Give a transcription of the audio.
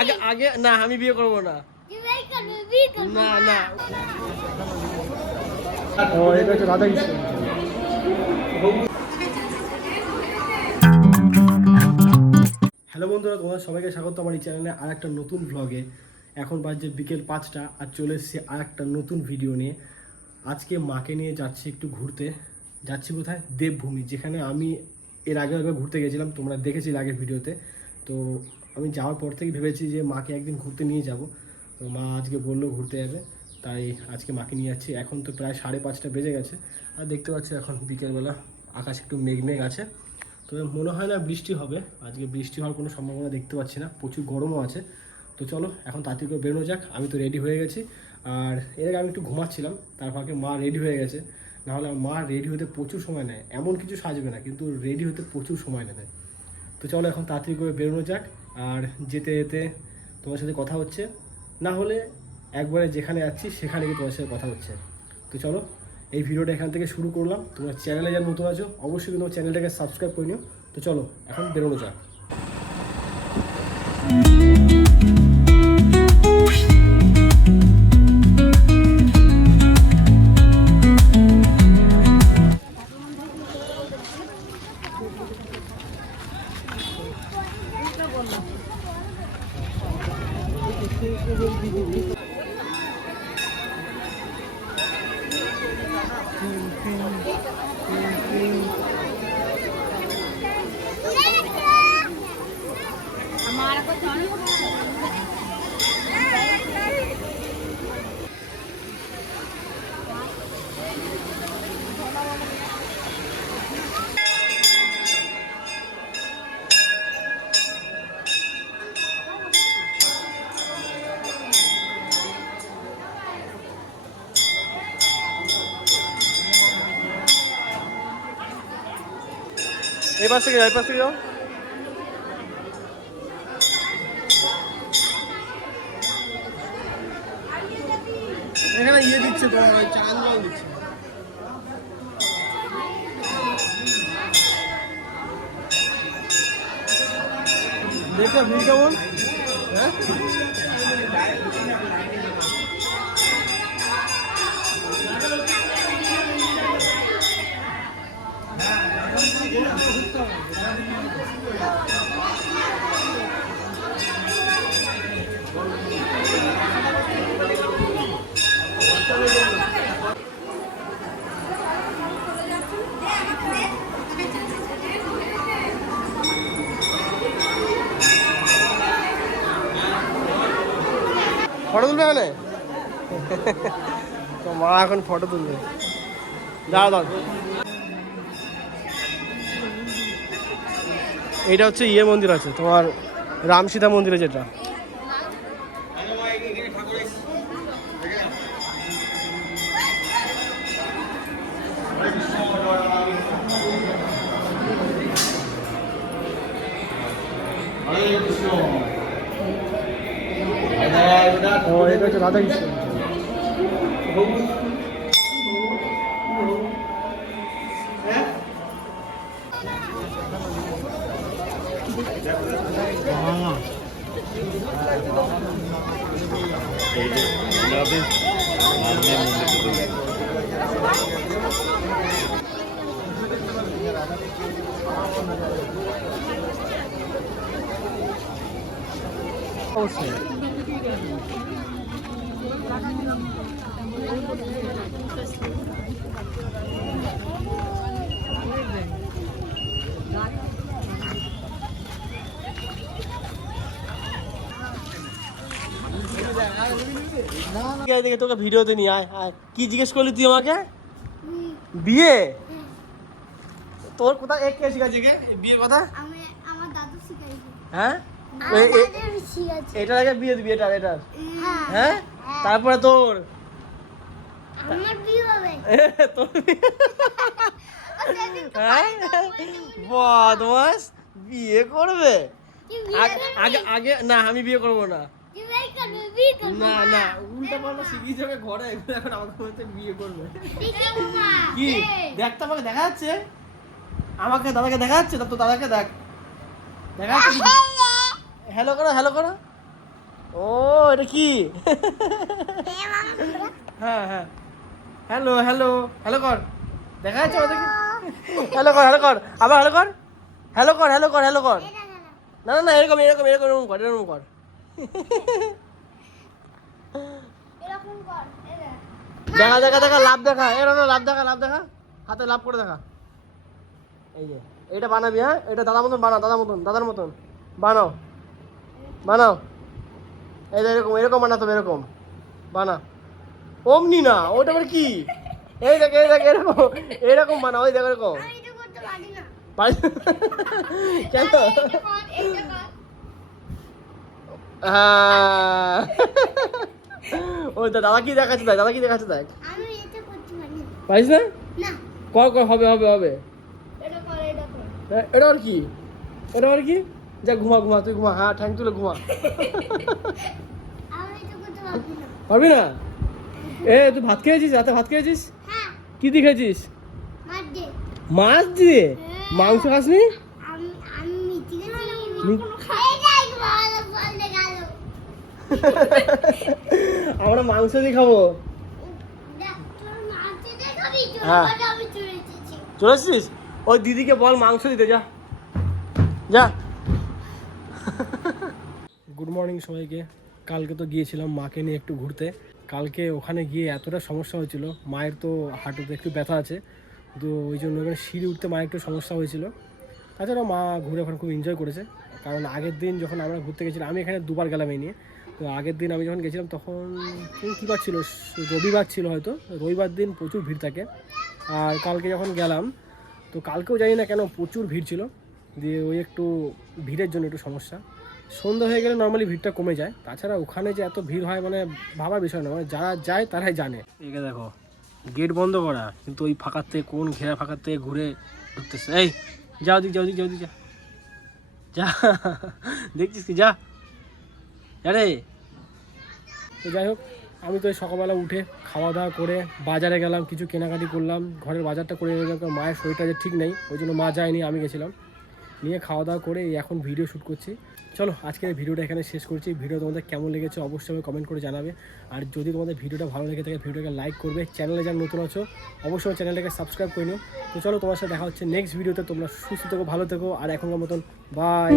আগে আগে না, আমি বিয়ে করব না। না না, ও এটা হচ্ছে রাধা কৃষ্ণ। হ্যালো বন্ধুরা, তোমাদের সবাইকে স্বাগত আমার এই চ্যানেলে আর একটা নতুন ব্লগে। এখন বাজছে বিকেল 5টা আর চলে এসেছি আর একটা নতুন ভিডিও নিয়ে। আজকে মাকে নিয়ে যাচ্ছি একটু ঘুরতে। যাচ্ছি কোথায়? দেবভূমি, যেখানে আমি এর আগে একবার ঘুরতে গেছিলাম, তোমরা দেখেছিলে আগের ভিডিওতে। তো আমি যাওয়ার পর থেকে ভেবেছি যে মাকে একদিন ঘুরতে নিয়ে যাব। তো মা আজকে বললো ঘুরতে যাবে, তাই আজকে মাকে নিয়ে যাচ্ছি। এখন তো প্রায় 5:30 বেজে গেছে আর দেখতে পাচ্ছি এখন বিকেলবেলা আকাশ একটু মেঘ মেঘ আছে। তবে মনে হয় না বৃষ্টি হবে, আজকে বৃষ্টি হওয়ার কোনো সম্ভাবনা দেখতে পাচ্ছি না, প্রচুর গরমও আছে। তো চলো এখন তাড়াতাড়ি করে বেরোনো যাক। আমি তো রেডি হয়ে গেছি, আর এর আগে আমি একটু ঘুমাচ্ছিলাম, তার ফাঁকে মা রেডি হয়ে গেছে। নাহলে মা রেডি হতে প্রচুর সময় নেয়, এমন কিছু সাজবে না কিন্তু রেডি হতে প্রচুর সময় নেবে। তো চলো এখন তাড়াতাড়ি করে বেরোনো যাক, আর যেতে যেতে তোমার সাথে কথা হচ্ছে, না হলে একবারে যেখানে যাচ্ছি সেখানে গিয়ে তোমার সাথে কথা হচ্ছে। তো চলো এই ভিডিওটা এখান থেকে শুরু করলাম। তোমার চ্যানেলে যারা নতুন আছো অবশ্যই তোমার চ্যানেলটাকে সাবস্ক্রাইব করে নিও। তো চলো এখন বেরোনো যাক। এই পাশ থেকে যাও, এই পাশ থেকে যাও। এখানে ইয়ে দিচ্ছে, তোমার ওই চান জল দিচ্ছে। দেখো ভিড় কেমন। হ্যাঁ ফটো তুলবে এখানে? তো মা এখন ফটো তুলবে, দাঁড়া দাঁড়া। এইটা হচ্ছে ইয়ে মন্দির আছে তোমার, রাম সীতা মন্দিরে যেটা। ও এটা হচ্ছে রাধা কৃষ্ণ। অবশ্যই তোকে ভিডিওতে নিয়ে আয়। আয়, কি জিজ্ঞেস করলি তুই আমাকে? বিয়ে? তোর কোথায় এক কে শিখাচ্ছে বিয়ের কথা? আমার দাদু শিখাইছে। হ্যাঁ এটার আগে বিয়ে দিবি, এটার এটার। হ্যাঁ হ্যাঁ তারপরে তোর আমার বিয়ে হবে। তোর হ্যাঁ বদমাস, বিয়ে করবে? আগে আগে না, আমি বিয়ে করব না। না না, উল্টা পাল্টা শিখিয়ে যাবে ঘরে, এখন আমাকে বলতে বিয়ে করবে। কি দেখতে আমাকে দেখা যাচ্ছে, আমাকে দাদাকে দেখা যাচ্ছে, তো দাদাকে দেখ দেখা যাচ্ছে। হ্যালো করো হ্যালো করো। ও এটা কি? হ্যাঁ হ্যাঁ হ্যালো হ্যালো হ্যালো কর, দেখা যাচ্ছে আমাদেরকে। হ্যালো কর হ্যালো কর, আবার হ্যালো কর, হ্যালো কর হ্যালো কর হ্যালো কর। না না না এরকম এরকম এরকম এরকম কর এরকম কর। এরকম কর দেখা দেখা দেখা লাভ দেখা, এরকম লাভ দেখা লাভ দেখা, হাতে লাভ করে দেখা। এই যে এইটা বানাবি, হ্যাঁ এটা দাদার মতন বানাও, দাদার মতন বানাও বানাও। এই যে এরকম এরকম বানাতো, এরকম বানা, অমনি না ওটা আবার কি? এই দেখ এরকম এরকম বানাও, ওই দেখ এরকম আমি এটা করতে পারি না। পারি কেন? এটা কর এটা কর। হ্যাঁ ওই তো দাদা কি দেখাচ্ছে দেখ, দাদা কি দেখাচ্ছে দেখ। আমি এটা করতে পারি না। পারিস না? না কর কর, হবে হবে হবে। এটা কর এটা কর। এটা আর কি? এটা আর কি? যা ঘুমা ঘুমা, তুই ঘুমা, হ্যাঁ ঠ্যাং তুলে ঘুমা। আমি এটা করতে পারি না। পারবি না? এ তুই ভাত খেয়েছিস, রাতে ভাত খেয়েছিস? হ্যাঁ কি দিয়ে খেয়েছিস? মার দে। মাছ দিয়ে? মাংস খাসনি? আমি আমি মিটিয়ে মি- খাই যাই ভালো বলতে গেল। আমরা মাংস দিয়ে খাবো। দেখ তোর মাঝে দেখাবি তোর হ্যাঁ। বাড়ি আমি চলে এসেছি। চলে এসছিস? ওই দিদিকে বল মাংস দিতে, যা যা। গুড মর্নিং সবাইকে। কালকে তো গিয়েছিলাম মাকে নিয়ে একটু ঘুরতে। কালকে ওখানে গিয়ে এতটা সমস্যা হয়েছিল, মায়ের তো হাঁটুতে একটু ব্যথা আছে, তো ওই জন্য ওখানে সিঁড়ি উঠতে মায়ের একটু সমস্যা হয়েছিল। তাছাড়া মা ঘুরে ওখানে খুব এনজয় করেছে। কারণ আগের দিন যখন আমরা ঘুরতে গেছিলাম, আমি এখানে দুবার গেলাম এই নিয়ে। তো আগের দিন আমি যখন গেছিলাম তখন কী বার ছিল, রবিবার ছিল হয়তো, রবিবার দিন প্রচুর ভিড় থাকে। আর কালকে যখন গেলাম, তো কালকেও জানি না কেন প্রচুর ভিড় ছিল, দিয়ে ওই একটু ভিড়ের জন্য একটু সমস্যা। সন্ধ্যা হয়ে গেলে নর্মালি ভিড়টা কমে যায়। তাছাড়া ওখানে যে এত ভিড় হয় মানে ভাবার বিষয় না, মানে যারা যায় তারাই জানে। একে দেখো গেট বন্ধ করা, কিন্তু ওই ফাঁকার থেকে কোন ঘেরা ফাঁকার থেকে ঘুরে ঢুকতেছে। এই যাও দিক যাও দিক যাও দিক যা যা, দেখছিস কি, যা আরে। তো যাই হোক, আমি তো এই সকালবেলা উঠে খাওয়া দাওয়া করে বাজারে গেলাম, কিছু কেনাকাটি করলাম, ঘরের বাজারটা করে নিলাম। কারণ মায়ের শরীরটা যে ঠিক নেই, ওই জন্য মা যায়নি, আমি গেছিলাম। নিয়ে খাওয়া দাওয়া করে এখন ভিডিও শ্যুট করছি। চলো আজকের ভিডিওটা এখানে শেষ করছি। ভিডিও তোমাদের কেমন লেগেছে অবশ্যই আমি কমেন্ট করে জানাবে। আর যদি তোমাদের ভিডিওটা ভালো লেগে থাকে ভিডিওটাকে লাইক করবে, চ্যানেলে যারা নতুন আছো অবশ্যই চ্যানেলটাকে সাবস্ক্রাইব করে নিও। তো চলো তোমার সাথে দেখা হচ্ছে নেক্সট ভিডিওতে। তোমরা সুস্থ থেকো, ভালো থেকো, আর এখনকার মতন বাই।